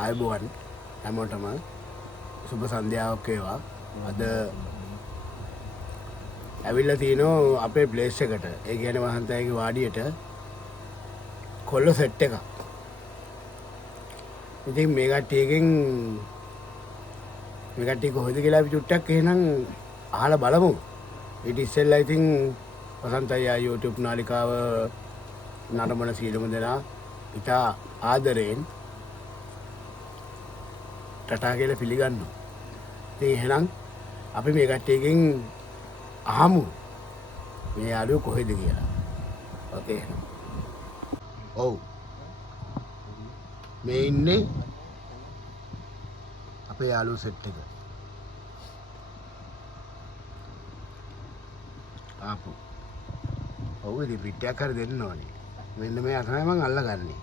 ආයුබෝවන් හැමෝටම සුබ සන්ධ්‍යාවක් වේවා. අද ඇවිල්ලා තිනෝ අපේ ප්ලේස් එකට. ඒ කියන්නේ වහන්තයාගේ වාඩියට කොල්ල සෙට් එකක්. ඉතින් මේ කට්ටියකින් මේ කට්ටිය කොහෙද කියලා අපි චුට්ටක් එහෙනම් අහලා බලමු. ඊට ඉස්සෙල්ලා ඉතින් වසන්ත අයියා YouTube නාලිකාව නරඹන සියලුම දෙනා ඉතා ආදරයෙන් ටටා කියලා පිළිගන්නවා. ඉතින් එහෙනම් අපි මේ කට්ටියකින් අහමු මේ යාළුවෝ කොහෙද කියලා. ඕකේ එහෙනම්. ඔව්. මේ ඉන්නේ අපේ යාළුවෝ සෙට් එක. ආපු. ඔව් ඉතින් පිටියක් හරි දෙන්න ඕනේ. මෙන්න මේ තමයි මං අල්ලගන්නේ.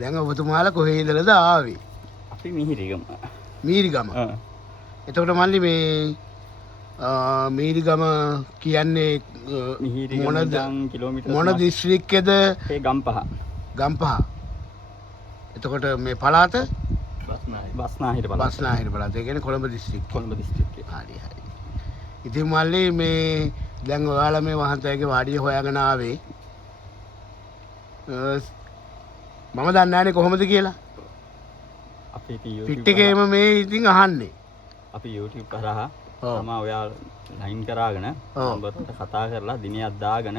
දැන් ඔබතුමාලා කොහේ ඉඳලාද ආවේ? අපි මිහිරිගම. මීරිගම. එතකොට මල්ලි මේ මීරිගම කියන්නේ මොන දිස්ත්‍රික්කයේද? ඒ ගම්පහ. ගම්පහ. එතකොට මේ පළාත බස්නාහිර පළාත. බස්නාහිර පළාත. ඒ කියන්නේ කොළඹ දිස්ත්‍රික්කය. කොළඹ දිස්ත්‍රික්කය. හරි හරි. ඉතින් මල්ලි මේ දැන් ඔයාලා මේ වහන්තයාගේ වාඩිය හොයාගෙන ආවේ මම දන්නේ නැහැනේ කොහොමද කියලා. අපි YouTube පිට් එකේම මේ ඉතින් අහන්නේ. අපි YouTube කරා තමයි ඔයා ලයින් කරාගෙන නම්බරට කතා කරලා දිනයක් දාගෙන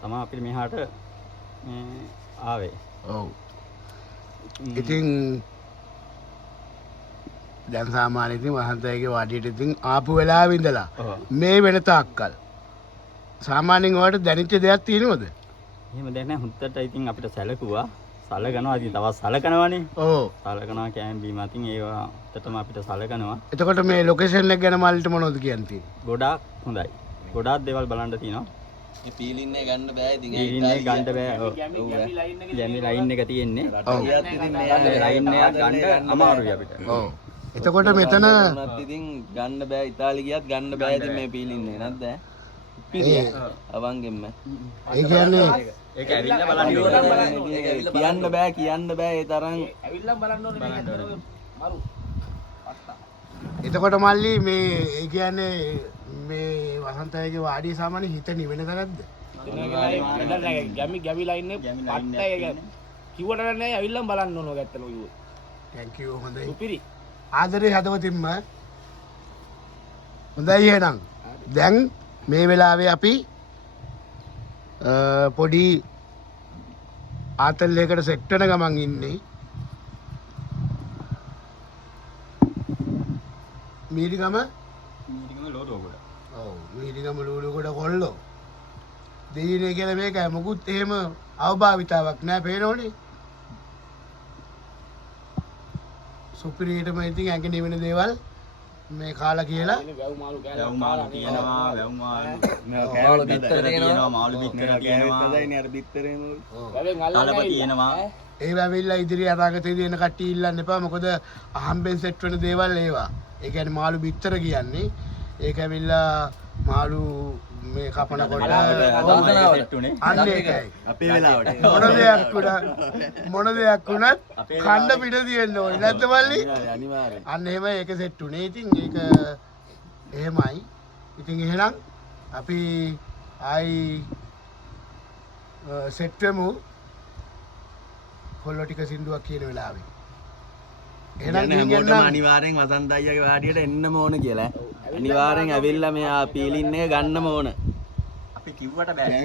තමයි අපිට මෙහාට ආවේ. ඔව්. ඉතින් දැන් සාමාන්‍යයෙන් ඉතින් වහන්තයාගේ වාඩියට ඉතින් ආපු වෙලාවෙ ඉඳලා මේ වෙන තාක්කල් සාමාන්‍යයෙන් ඔයාලට දැනෙච්ච දෙයක් තියෙනවද? එහෙම දෙයක් නැහැ. හුත්තට ඉතින් අපිට සැලකුවා. සලකනවා ඉතින් තවත් සලකනවානේ. ඔව්. සලකනවා කෑම බීම අතින් ඒවාටම අපිට සලකනවා. එතකොට මේ ලොකේෂන් එක ගැන මල්ලිට මොනවද කියන්නේ? ගොඩාක් හොඳයි. ගොඩාක් දේවල් බලන්න තියෙනවා. මේ පීලින්නේ ගන්න බෑ ඉතින් ඒ පීලින්නේ ගන්න බෑ. ඔව්. ගැමි ලයින් එක තියෙන්නේ. ඔව්. ලයින් එක ගන්න අමාරුයි අපිට. ඔව්. එතකොට මෙතන උනත් ඉතින් ගන්න බෑ ඉතාලි ගියත් ගන්න බෑ ඉතින් මේ පීලින්නේ නැද්ද? පිළිය අවංගෙම්ම. ඒ කියන්නේ ඒක ඇවිල්ලා බලන්න කියන්න බෑ ඒ තරම් ඇවිල්ලා බලන්න ඕනේ මේක මරු එතකොට මල්ලි මේ ඒ කියන්නේ මේ වසන්තයාගේ වාඩිය සාමාන්‍ය හිත නිවෙන තරක්ද? ගැමිලා ඉන්නේ පට්ටය කිව්වට නෑ ඇවිල්ලා බලන්න ඕන ගැත්තලෝ කිව්වා. thank you හොඳයි. උපිරි ආදරේ හදවතින්ම හොඳයි එහෙනම්. දැන් මේ වෙලාවේ අපි පොඩි ආතල්යකට සෙට් වෙන ගමන් ඉන්නේ. මීරිගම ලෝඩෝගොඩ. ඔව් මීරිගම ලෝඩෝගොඩ කොල්ලෝ. දෙයිනේ කියලා මේක මොකුත් එහෙම අවභාවිතාවක් නෑ පේනෝනේ. සුපිරියටම ඉතින් ඇඟ නිවෙන දේවල් මේ කාලා කියලා වැව් මාළු වැව් මාළු තියෙනවා. වැව් මාළු මාළු බිත්තර තියෙනවා මාළු බිත්තර තියෙනවා. හදයිනේ අර බිත්තරේම වැවෙන් තලප අල්ලන්නේ තියෙනවා. ඒ වැවිල්ලා ඉදිරි අනාගතයේදී එන කට්ටිය ඉල්ලන්න එපා. මොකද අහම්බෙන් සෙට් වෙන දේවල් ඒවා. ඒ කියන්නේ මාළු බිත්තර කියන්නේ ඒක ඇවිල්ලා මාළු මේ කපනකොට අන්න ඒකයි. අපේ වෙලාවට මොන දෙයක් වුණත් කණ්ඩ පිට තියෙන්න ඕනේ නැද්ද මල්ලි? අනිවාර්යෙන් අන්න එහෙම ඒක සෙට් උනේ. ඉතින් ඒක එහෙමයි. ඉතින් එහෙනම් අපි ආයි සෙට් වෙමු කොල්ලෝ ටික සින්දුවක් කියන වෙලාවේ. එහෙනම් හැමෝටම අනිවාර්යෙන් වසන්ත අයියාගේ වාඩියට එන්නම ඕන කියලා. අනිවාර්යෙන් ඇවිල්ලා මෙයා පීලින්නේ ගන්නම ඕන. අපි කිව්වට බෑ.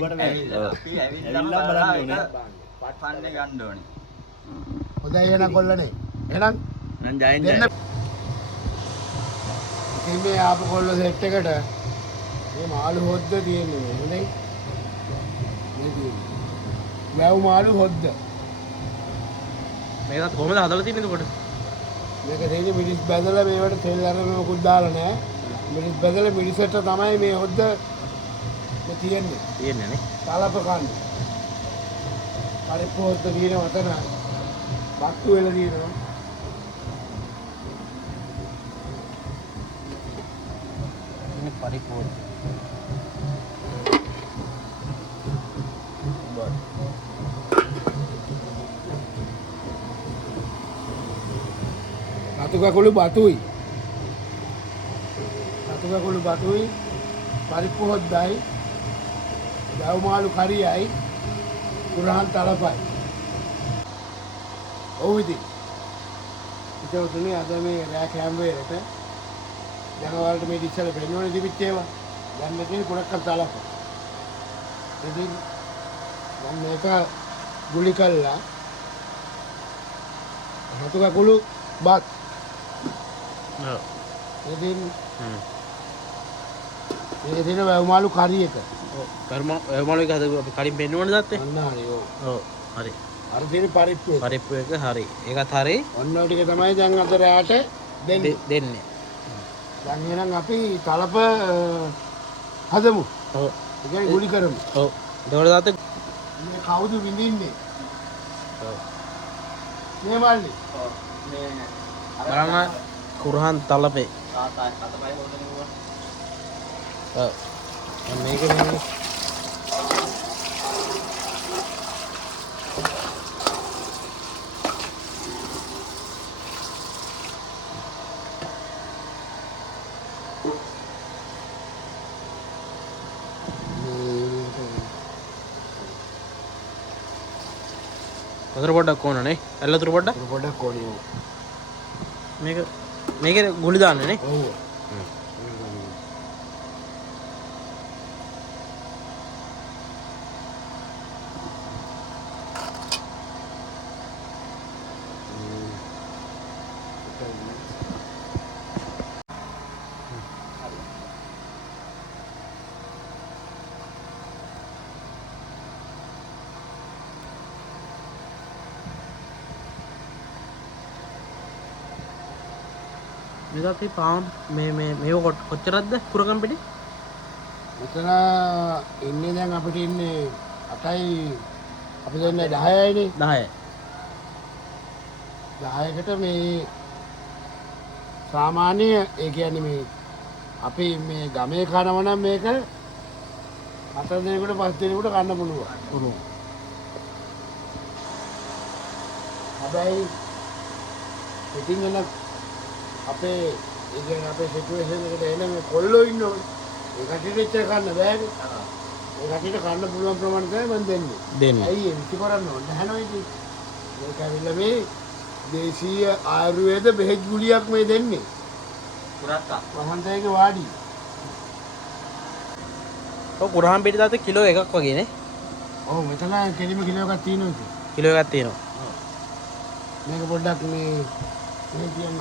අපි ඇවිල්ලා බලන්න ඕනේ. පට්ටන්නේ ගන්න ඕනේ. හොඳයි එහෙනම් කොල්ලනේ. එහෙනම් නම් ජයෙන් දෙන්න. ඉතින් මේ ආපු කොල්ලෝ සෙට් එකට මේ මාළු හොද්ද තියෙන්නේ හොඳයි. මේ තියෙන්නේ. වැව් මාළු හොද්ද. මේකත් කොහමද හදලා තින්නේ එතකොට? මේක දෙන්නේ මිරිස් බැදලා මේවට තෙල් අරගෙන මොකුත් දාලා නැහැ. මිරිස් බැදලා මිරිසට තමයි මේ හොද්ද මේ තියෙන්නේ. තියෙන්නේ නේ. තලප කන්න. පරිප්පු හොද්ද තියෙනවා අතන. බක්තු වෙලා තියෙනවා. මේ පරිප්පු රතු කකුළු බතුයි. රතු කකුළු බතුයි. පරිප්පු හොද්දයි. දව් මාළු කරියයි. කුරහන් තලපයි. ඔව් ඉතින්. ඉතින් තුනේ අද මේ රෑ කෑම වේරට දැන් ඔයාලට මේ ඉස්සෙල්ලා පෙන්නෝනේ තිබිච්ච ඒවා. දැන් මෙතන කුරක්කන් තලප. ඉතින් මම මේක ගුලි කළා. රතු කකුළු බත්. ඔව්. ඉතින් මේ දින වැව්මාළු කරි එක. ඔව්. කර්මාලු එක හදපු අපි කලින් පෙන්නුවනේ දාත්තේ. අන්න හරි ඔව්. ඔව්. හරි. අර තියෙන පරිප්පු එක. පරිප්පු එක හරි. ඒකත් හරි. ඔන්න ඔය ටික තමයි දැන් අද රැට දෙන්නේ. දෙන්නේ. දැන් එහෙනම් අපි තලප හදමු. ඔව්. ඒ කියන්නේ ගුලි කරමු. ඔව්. එතකොට දාත්තේ මේ කවුද විඳින්නේ? ඔව්. මේ මල්ලි. බලන්න කුරහන් තලපේ. තාතා කතපය හොදනවා. ඔව්. මේක නේ. වතුර පොඩ්ඩක් ඕනනේ. ඇල්ල වතුර පොඩ්ඩක්. පොඩක් ඕනේ. මේක ගුලි දාන්නේ නේ. ඔව්. මේකත් පාම් මේව කොච්චරක්ද කුරකම් පිටි? මෙතන ඉන්නේ දැන් අපිට ඉන්නේ 8යි අපි දෙන්නේ 10යිනේ. 10. 10කට මේ සාමාන්‍ය ඒ කියන්නේ මේ අපි මේ ගමේ කනවා නම් මේක 4 දිනකට 5 දිනකට කන්න පුළුවන්. හැබැයි ඉතින් එන අපේ ඒ කියන්නේ අපේ සිටුේෂන් එකට එන මේ කොල්ලෝ ඉන්නවනේ. ඒ කටියට එච්චර කන්න බෑනේ. ඒ කටියට කන්න පුළුවන් ප්‍රමාණය තමයි මම දෙන්නේ. ඇයි ඒ විසි කරන්න ඕනේ නැහැ නෝ ඉතින්. මේක ඇවිල්ලා මේ දේශීය ආයුර්වේද බෙහෙත් ගුලියක් මේ දෙන්නේ. කුරක්කා. වසන්තයේ වාඩි. ඔව් කුරහන් පිටි දාත්තේ කිලෝ එකක් වගේ නේ. ඔව් මෙතන කෙලිම කිලෝ එකක් තියෙනවා ඉතින්. කිලෝ එකක් තියෙනවා. මේක පොඩ්ඩක් මේ කියන්න.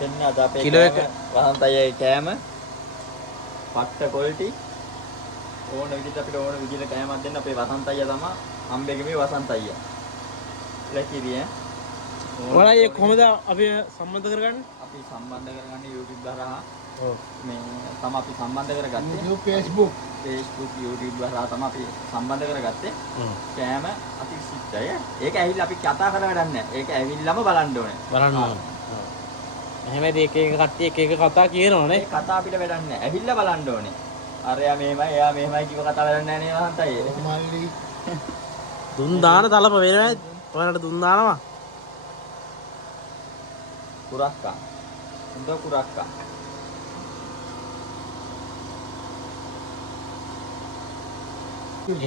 දෙන්න අද අපේ කිලෝ එක වහන්තයේ කෑම පට්ට කොල්ටි ඕන විදිහට අපිට ඕන විදිහට කෑමක් දෙන්න අපේ වසන්තය තමයි හම්බෙගමේ වසන්තය. ලැකිරිය. ඔයාලා ඒ කොහොමද අපි සම්බන්ධ කරගන්නේ? අපි සම්බන්ධ කරගන්නේ YouTube හරහා. ඔව්. මේ තමයි අපි සම්බන්ධ කරගත්තේ. Facebook YouTube හරහා තමයි අපි සම්බන්ධ කරගත්තේ. කෑම අපි සිද්ධය. ඒක ඇවිල්ලා අපි කතා කරලා වැඩක් නැහැ. ඒක ඇවිල්ලාම බලන්න ඕනේ. බලන්න ඕනේ. එහෙමද එක කට්ටිය එක කතා කියනවනේ. ඒ කතා අපිට වැඩක් නැහැ. ඇවිල්ලා බලන්න ඕනේ. අරයා මෙහෙමයි, එයා මෙහෙමයි කිව්ව කතා වැඩක් නැහැ නේ වහන්තයි. මල්ලි දුන් දාන තලප වෙනවද? ඔයාලට දුන් දානවා. කුරක්කා. හොඳ කුරක්කා.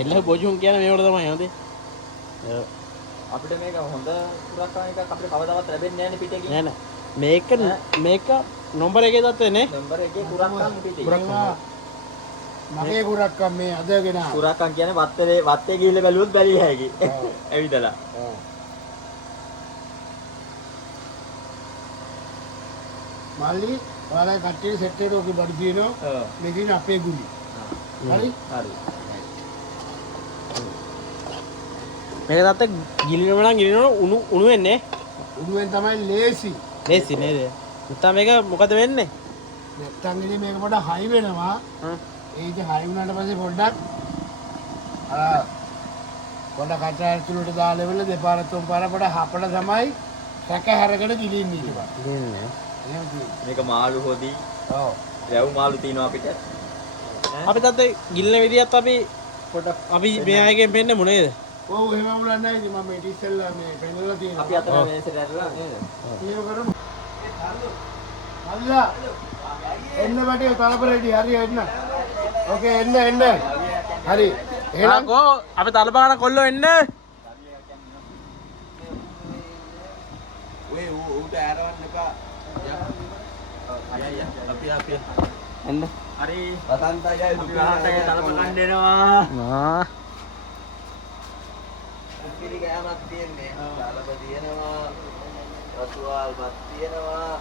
එල්ල බොජුන් කියන මේවට තමයි හොඳේ. අපිට මේක හොඳ කුරක්කා එකක් අපිට කවදාවත් ලැබෙන්නේ නැහැ නේ පිටේකින්. නෑ නෑ. මේක නම්බර එකේ දත්තේ නේ. නම්බර 1 කුරක්කන් පිටේ. මගේ කුරක්කම් මේ අදගෙන කුරක්කන් කියන්නේ වත්තේ ගිහිල්ලා බැලුවොත් බැලිය හැකි. ඇවිදලා. මල්ලි ඔයාලා කට්ටිය සෙට් එකට ඔක බඩු දිනනවා. ඔව්. මේකින් අපේ ගුලි. හරි? හරි. මේක දත්තේ ගිලිනව නම් ගිලිනව උණු වෙන්නේ. උඩුවෙන් තමයි ලේසි. ලේසි නේද? නැත්නම් මේක මොකද වෙන්නේ? නැත්තම් ඉතින් මේක පොඩ්ඩක් හයි වෙනවා. ඒ ඉතින් හයි වුණාට පස්සේ පොඩ්ඩක් පොඩ්ඩක් කටර ඇතුළට දාලා වෙල දෙපාර තුන් පාර පොඩ්ඩක් හපලා තමයි රැක හැරගෙන ගිලින්නේ ඊට පස්සේ. ගිලින්නේ. එහෙම තියෙනවා. මේක මාළු හොදි. ඔව්. වැව් මාළු තියෙනවා අපිට. අපි දත්තේ ගිලින විදියත් අපි පොඩ්ඩක් අපි මේ අයගෙන් පෙන්නමු නේද? ඔව් එහෙම වුණා නැහැ ඉතින් මම ඊට ඉස්සෙල්ලා මේ පෙන්නලා තියෙනවා. අපි අතන මේසෙට ඇරලා නේද? ඒක කරමු. හල්ලා. එන්න බටේ තලප රෙඩි හරි එන්න. ඕකේ එන්න. හරි. එහෙනම් කෝ අපි තලප ගන්න කොල්ලෝ එන්න. ඔය ඌට ආරවන්න එපා. අපි එන්න. හරි. වසන්තයයි අපි වහන්සේගේ තලප ගන්න දෙනවා. සුපිරි ගෑමක් තියෙන්නේ. තලප තියෙනවා. රතුවල්පත් තියෙනවා.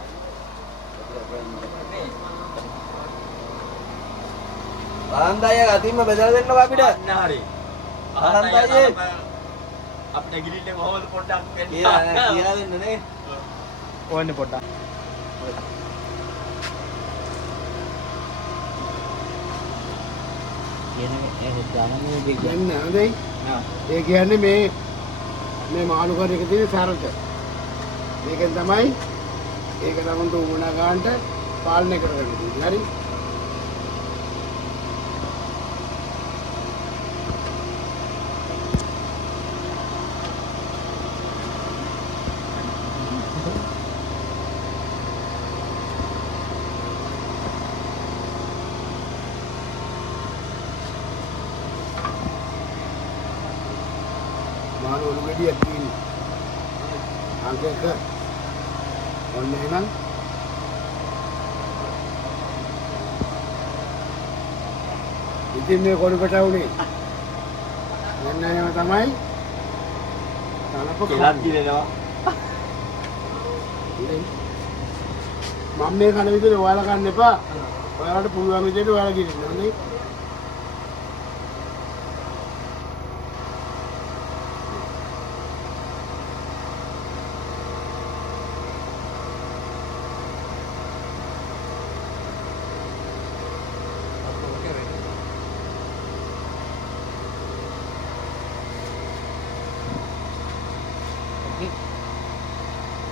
වසන්තය අතින්ම බෙදලා දෙන්නකෝ අපිට. අන්න හරි. වසන්තයේ අපිට ගිලින්නේ කොහොමද පොඩ්ඩක් කියලා දෙන්න නේ. ඕන්නේ පොඩ්ඩක්. එන්න හොඳයි. ඒ කියන්නේ මේ මාළු කර එක තියෙන සරට. මේකෙන් තමයි ඒක තමන්ට උමනා ගන්නට පාලනය කරගන්න තියෙන්නේ. හරි. මාළු ඔලු ගෙඩියක් තියෙන්නේ. අංක එක. ඔන්න එහෙනම් ඉතින් මේ කොළුකට උනේ. මෙන්න එහෙම තමයි. තලප කෙලක් ගිලෙනවා. මම මේ කන විදිහට ඔයාලා ගන්න එපා. ඔයාලට පුළුවන් විදිහට ඔයාලා ගිරින්න ඕනේ.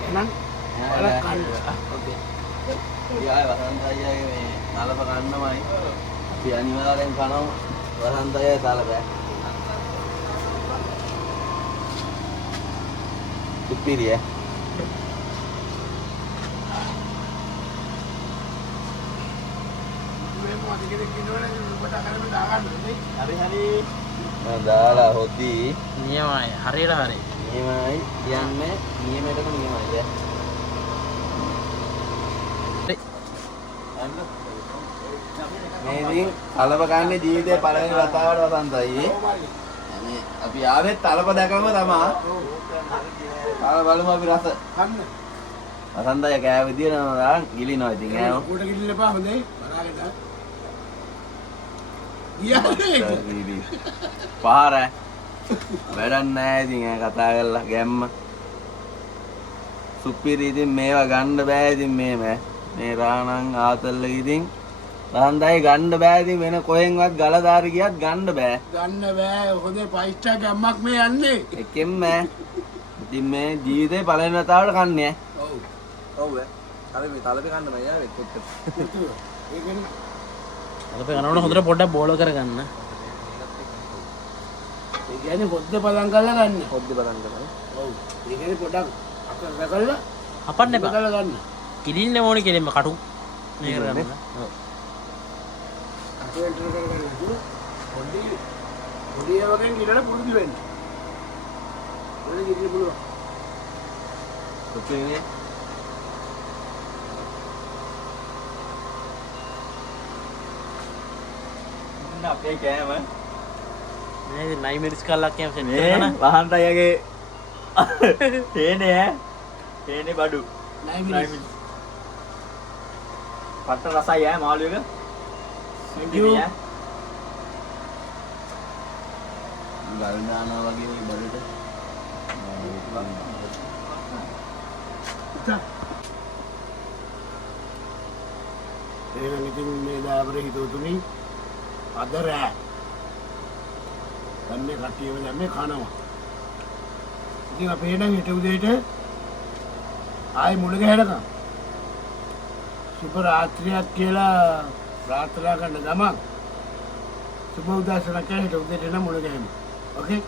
එහෙනම් ඔයාලා කන්න. ඕකේ. ඊයයි වසන්තයගේ මේ තලප කන්නමයි. අපි අනිවාර්යෙන් කනවා වසන්තයගේ තලප. සුපිරිය. මේ මොකද කෙනෙක් ඉන්නවනේ කොට කරගෙන දාගන්න. හරි. මම දාලා හොදි. නියමයි. හරියට හරි. නියමයි කියන්නේ නියමයටම නියමයි. මේ ඉතින් තලප කන්නේ ජීවිතේ පළවෙනි වතාවට වසන්තයි. අනේ අපි ආවෙත් තලප දැකම තමා. බලමු අපි රස. කන්න. වසන්තය කෑ විදියනවා දාන් ගිලිනවා ඉතින් ඈ. කොට ගිලින්න එපා හොඳයි. බලාගෙන. ඊයනේ. පාර වැඩක් නැහැ ඉතින් ඈ කතා කරලා ගැම්ම. සුපිරි ඉතින් මේවා ගන්න බෑ ඉතින් මේ රාණන් ආතල්ල ඉතින් වහන්දයි ගන්න බෑ ඉතින් වෙන කොහෙන්වත් ගලදාරි ගියත් ගන්න බෑ. ගන්න බෑ. හොඳේ පයිස්ටා ගැම්මක් මේ යන්නේ. එකෙන්ම ඉතින් මේ ජීවිතේ පළවෙනි වතාවට කන්නේ ඈ. ඔව්. ඔව් ඈ. අර මේ තලපේ කන්න මම යාවේ කොත්. ඒකනේ. තලප ගන්නකොට හොඳට පොඩ්ඩක් බෝල කරගන්න. ඒ කියන්නේ පොද්ද පදම් කරලා ගන්න. පොද්ද බලන්න තමයි. ඔව්. ඒ කියන්නේ පොඩක් අකර කරලා හපන්න එපා. කරලා ගන්න. කිලින්න ඕනේ කෙලින්ම කටු. මේ කරගන්න. ඔව්. අකරෙන්ටර් කරගන්න. පොඩි වගේ ගිරලා පුරුදු වෙන්න. පොඩි ගිරලා පුළුවන්. සුපිරිනේ. අපේ කෑම මේ ඉතින් නයිමරිස් කල්ලක් කියම සෙට් මේ කරන. වහන්සේගේ තේනේ තේනේ බඩු. නයිමි. පට්ට රසයි මාළු එක. Thank you. ගල් දානවා වගේ මේ බඩට. එහෙනම් ඉතින් මේ දාබර හිතුතුනි අද රෑ දැන් මේ කට්ටියව දැන් මේ කනවා. ඉතින් අපේ නම් හිට උදේට ආයි මුණ ගැහෙනකම් සුබ රාත්‍රියක් කියලා ප්‍රාර්ථනා කරන ගමන් සුබ උදෑසනක් කියලා හිට උදේට නම් මුණ ගැහෙමු. ඕකේ?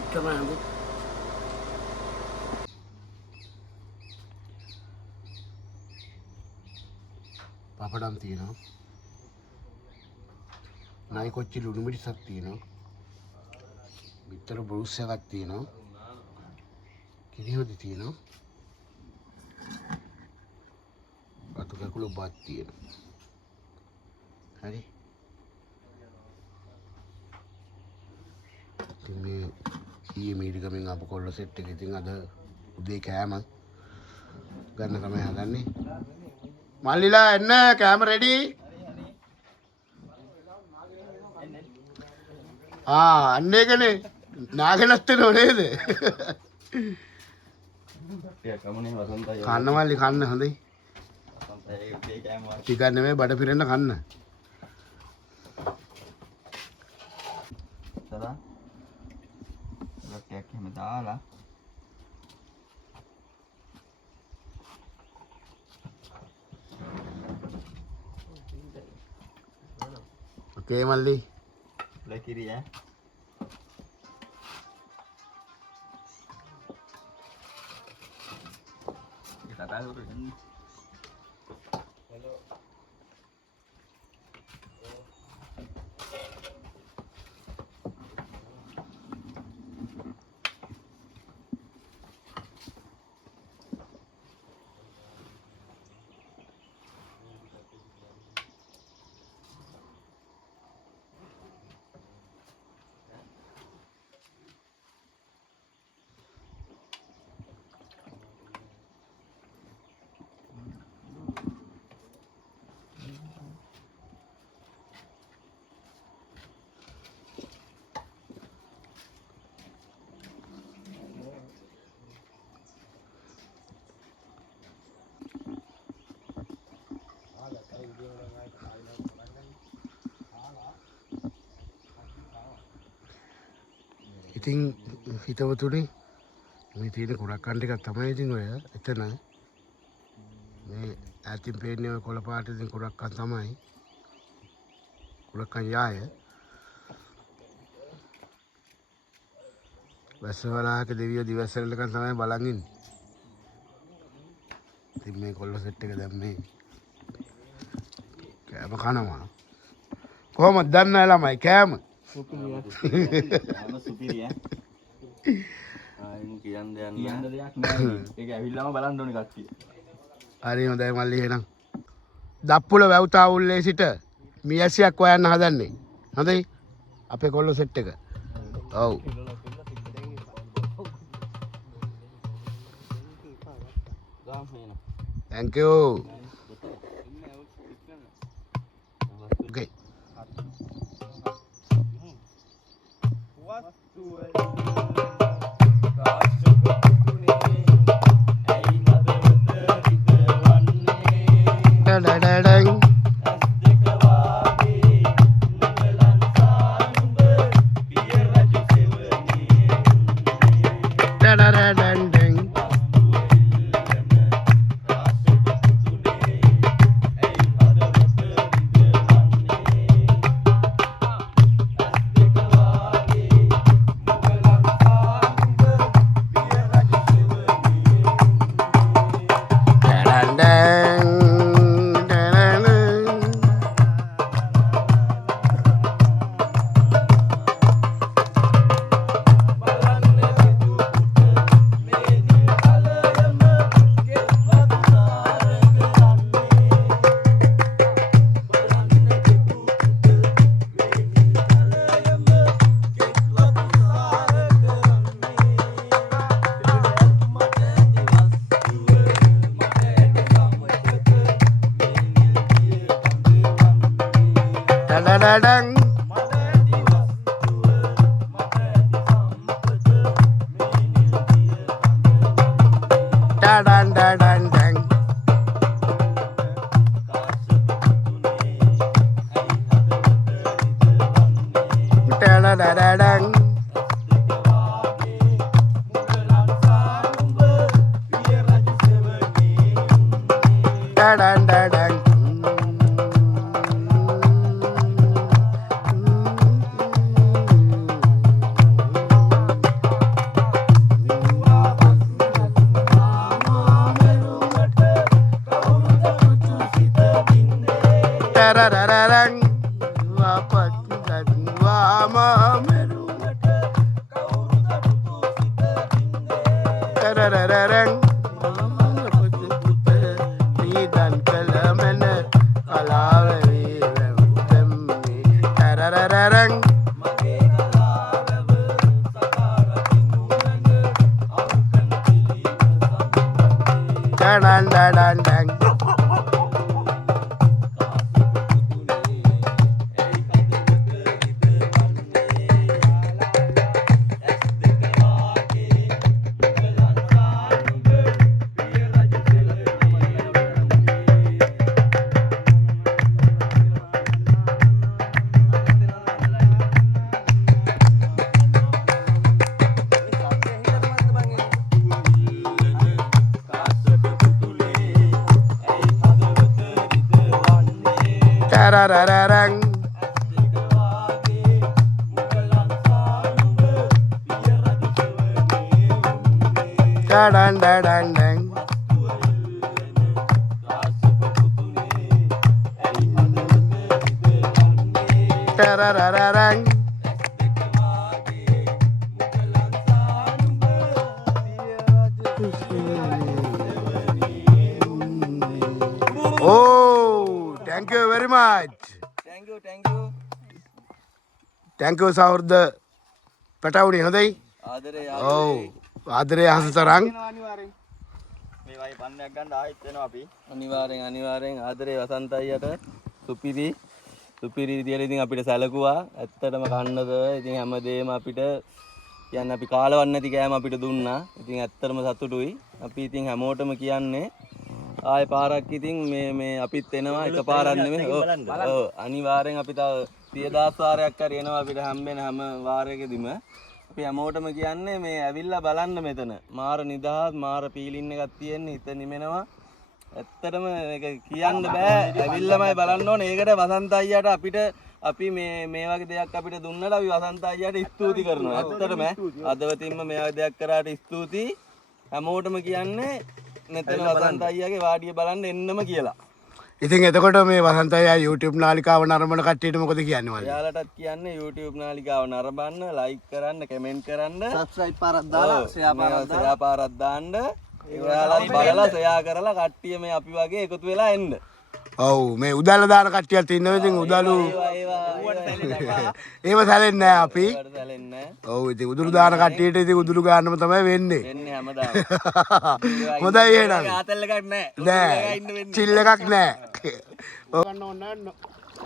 එච්චරම හම්බු. පපඩම් තියෙනවා. නයි කොච්චි ලුණු මිරිසක් තියෙනවා. බිත්තර බ්‍රූස් එකක් තියෙනවා. කිරිහොදි තියෙනවා. අතු කකුළු බත් තියෙනවා. හරි. ඉතින් මේ ඊයේ මීරිගමෙන් ආපු කොල්ල සෙට් එක ඉතින් අද උදේ කෑම ගන්න තමයි හදන්නේ. මල්ලිලා එන්න කෑම රෙඩි. අන්න ඒකනේ නාගෙනත් එනව නේද? කමුනේ වසන්තයි. කන්න මල්ලි කන්න හොඳයි. වසන්තයි උදේ කෑම වාගේ. ටිකක් නෙමෙයි බඩ පිරෙන්න කන්න. සදා. රොටියක් එහෙම දාලා ඔකේ මල්ලි. ලකිරි ඈ. ඒ කතා කරන්නේ. ඉතින් හිතවතුනේ මේ තියෙන කුරක්කන් ටිකක් තමයි ඉතින් ඔය එතන මේ ඈතින් පේන්නේ ඔය කොළ පාට ඉතින් කුරක්කන් තමයි. කුරක්කන් යාය. වැස්සවලාක දෙවියෝ දිවස්සරලකන් තමයි බලන් ඉන්නේ. ඉතින් මේ කොල්ල සෙට් එක දැන් මේ කෑම කනවා. කොහොමද දන්නේ ළමයි කෑම? කෑම සුපිරි ඈ. ආයින් කියන්න දෙයක් කියන්න නෑ. දෙයක් නෑ. ඒක ඇවිල්ලාම බලන්න ඕනේ කට්ටිය. හරි හොඳයි මල්ලි එහෙනම්. දප්පුල වැව්තාවුල්ලේ සිට මියැසියක් හොයන්න හදන්නේ. හොඳයි. අපේ කොල්ල සෙට් එක. ඔව්. Thank you. Okay. Da-da-da-dang. Da-da-da-dang-dang. Da-da-dang. Da-da-dang. Da-da-da-dang. Da-dan-da-dan-dang. Da-da-da-da-dang. Da-dan-da-dang. තරරරරං වපත් ගත්වාම මෙරුමට තරරරරං නීදන් කළ මැන කලාව වේවැව්දම්මේ තරරරරං ඩඩන් තරරරරං ඩඩන් තරරරරං Oh, thank you very much. thank you Thank you සහෘද පැටවුණි හොඳයි. ආදරේ ඔව් ආදරේ අහසතරං. මේ වගේ පන්නයක් ගන්න ආයෙත් වෙනවා අපි. අනිවාර්යෙන් ආදරේ වසන්ත අයියට සුපිරි විදියට ඉතින් අපිට සැලකුවා. ඇත්තටම කන්නද ඉතින් හැමදේම අපිට කියන්නේ අපි කාලවත් නැති කෑම අපිට දුන්නා. ඉතින් ඇත්තටම සතුටුයි. අපි ඉතින් හැමෝටම කියන්නේ ආයෙ පාරක් ඉතින් මේ අපිත් එනවා එකපාරක් නෙමෙයි. ඔව් අනිවාර්යෙන් අපි තව 100,000 වාරයක් හරි එනවා අපිට හම්බෙන හැම වාරයකදීම. අපි හැමෝටම කියන්නේ මේ ඇවිල්ලා බලන්න මෙතන. මාර නිදහස් මාර පීලින් එකක් තියෙන හිත නිමෙනවා. ඇත්තටම මේක කියන්න බෑ. ඇවිල්ලාමයි බලන්න ඕනේ. ඒකට වසන්ත අයියාට අපි මේ වගේ දෙයක් අපිට දුන්නට අපි වසන්ත අයියාට ස්තුති කරනවා. ඇත්තටම අදවතින්ම මේ වගේ දෙයක් කරාට ස්තුති. හැමෝටම කියන්නේ මෙතන වසන්ත අයියාගේ වාඩිය බලන්න එන්නම කියලා. ඉතින් එතකොට මේ වසන්ත අයියා YouTube නාලිකාව නරඹන කට්ටියට මොකද කියන්නේ මල්ලි? එයාලටත් කියන්නේ YouTube නාලිකාව නරඹන්න, like කරන්න, comment කරන්න, subscribe පාරක් දාලා share පාරක් දාන්න. ඔයාලත් බලලා share කරලා කට්ටිය මේ අපි වගේ එකතු වෙලා එන්න. ඔව් මේ උදැල්ල දාන කට්ටියක් ඉන්නවා ඉතින් උදළු ඒව සැලෙන්නේ නැහැ අපි. ඔව් ඉතින් උදුළු දාන කට්ටියට ඉතින් උදුළු ගන්නම තමයි වෙන්නේ. එන්නේ හැමදාම. හොඳයි එහෙනම්. ආතල් එකක් නැහැ. නෑ. චිල් එකක් නෑ. ඔව් ගන්න ඕන නෑ.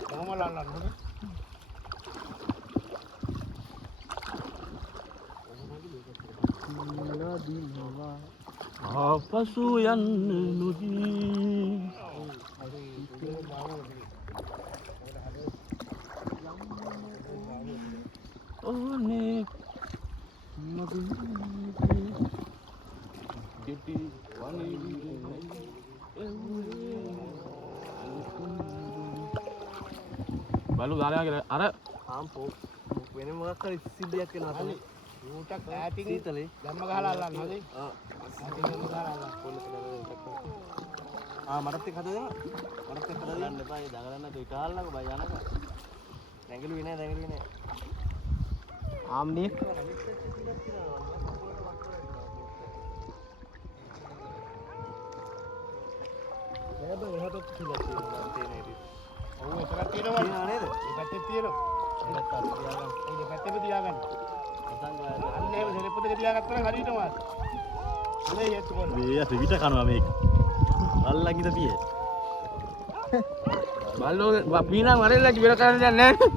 කොහොම ලල්ලන්නේ? ආපසු යන්න නොදී ඕනේ බලු දාලා කියලා අර ආම්පෝ වෙන මොකක් හරි සිද්ධියක් වෙනවා තමයි ඌටක් ඈතින් සීතලේ ධම්ම ගහලා අල්ලන්න හොඳයි ධම්ම ගහලා අල්ලන්න මටත් එක්ක හදලා මටත් එක්ක හදලා යන්න එපා ඒ දඟලන්න තෝ ඉතාලනක බය යනක දැඟලුවේ නෑ ආම්නේ නේද එහෙටත් කියලා තියෙනවා ඔව් ඒකක් තියෙනවා නේද ඒ පැත්තේ තියෙනවා ඒකත් තියාගන්න ඒ පැත්තේ තියාගන්න අන්න එහෙම සෙරෙප්පු දෙක තියාගත්තා නම් හරියටම වාස් හොඳයි හේතු කරලා මේ පිට කනවා මේක අල්ලන් ඉඳ තියේ බල්ලෝ පීනම් වරෙල්ලා ඉවර කරන්න දෙයක් නැහැ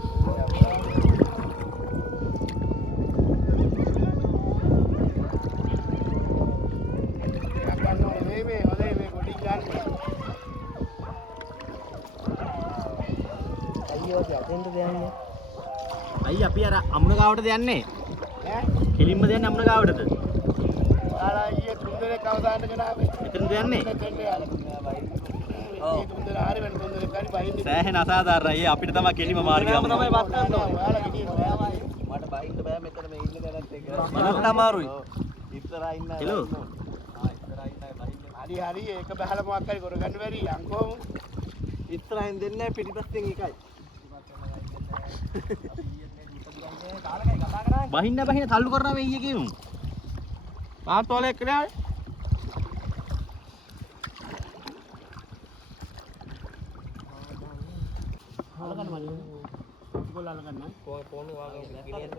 අයි අපි අර අමුණ ගාවටද යන්නේ ඈ කෙලින්ම යන්නේ අමුණ ගාවටද ආලා ඊයේ තුන්දෙනෙක් අවදාන්න ගෙනාවේ මෙතනද යන්නේ ඔව් තුන්දෙනා හරි වෙන තුන්දෙනෙක් හරි බහින්නේ සෑහෙන අසාධාරණයි අපිට තමයි කෙලිම මාර්ගය තමයි බස් ගන්න ඕනේ ඔයාලා ගිහින් මට බහින්න බෑ මෙතන මේ ඉන්න දැනත් එක මට අමාරුයි ඉස්සරහා ඉන්න හෙලෝ ඉස්සරහා ඉන්නයි බහින්නේ හරි ඒක බහලා මොකක් හරි කරගන්න බැරි යන්කෝ ඉස්සරහින් දෙන්නේ පිටිපස්සෙන් එකයි බහින්න තල්ලු කරනවා මේ ඊයේ කියමු. පාත්වලයක් කරා. අලගන්න මල්ලි. ඉතිකොල්ල අලගන්න. පොණු වාගේ ගිලියන්න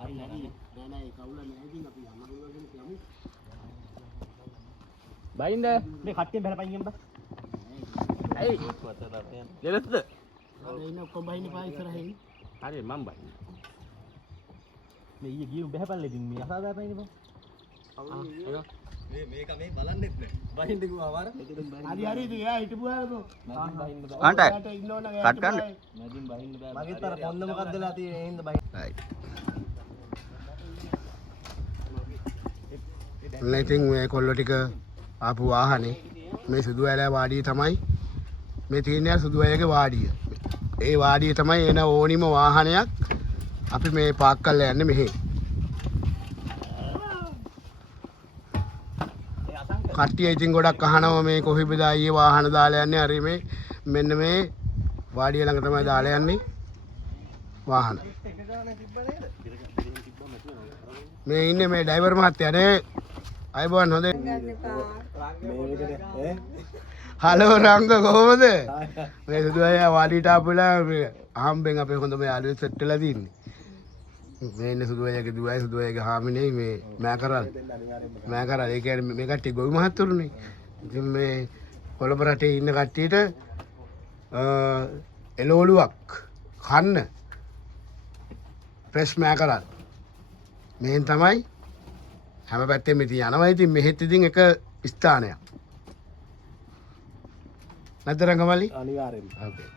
හරි නෑ. නෑ නෑ ඒ කවුල නෑ ඉතින් අපි යන්න පුළුවන් කියමු. බහින්න මේ කට්ටිය බහලා පයින් බා. ඇයි? දෙලස්ද? අනේ ඉන්න ඔක්කොම බහින්න පා ඉස්සරහින්. හරි මම බහින්න. මේ ඊයේ ගියු බහපල්ලේ ඉතින් මේ අසාදා පයින් බා. මේක මේ බලන්නෙත් නෑ. බහින්න කිව්වා වර. හරි හරි ඉතින් එයා හිටපුවාද? මැදින් බහින්න බෑ. අන්ටයි එයාට ඉන්නවනම් කට් ගන්න. මැදින් බහින්න බෑ. මගෙත් අර කොන්ද මොකක්ද වෙලා තියෙන්නේ ඒ හින්දා බහින්න. ඉතින් මේ කොල්ලෝ ටික ආපු වාහනේ මේ සුදු ඇලෑ වාඩිය තමයි මේ තියෙන්නේ සුදු ඇලගේ වාඩිය. ඒ වාඩිය තමයි එන ඕනිම වාහනයක් අපි මේ පාක් කරලා යන්නේ මෙහි. කට්ටිය ඉතින් ගොඩක් අහනවා මේ කොහේද ආයේ වාහන දාලා යන්නේ හරි මේ මෙන්න මේ වාඩිය ළඟ තමයි දාලා යන්නේ වාහන. මේ ඉන්නේ මේ ඩ්‍රයිවර් මහත්තයා නේ. අයබෝන් හොඳේ. හලෝ රංග කොහොමද? මේ සුදු අය වාඩියට ආපුලා අහම්බෙන් අපේ හොඳම යාළුවෙක් සෙට් වෙලා තින්නේ. මේ ඉන්නේ සුදු අයගේ දුවයි සුදු අයගේ හාමිනේ මේ මෑකරල්. මෑකරල් ඒ කියන්නේ මේ කට්ටිය ගොවි මහත්තුරුනේ. ඉතින් මේ කොළඹ රටේ ඉන්න කට්ටියට එළවලුවක් කන්න ෆ්‍රෙෂ් මෑකරල්. මෙහෙන් තමයි හැම පැත්තෙම ඉතින් යනවා. ඉතින් මෙහෙත් ඉතින් එක ස්ථානයක්. නැද්ද රංගමලි? අනිවාර්යෙන්ම. ඕකේ.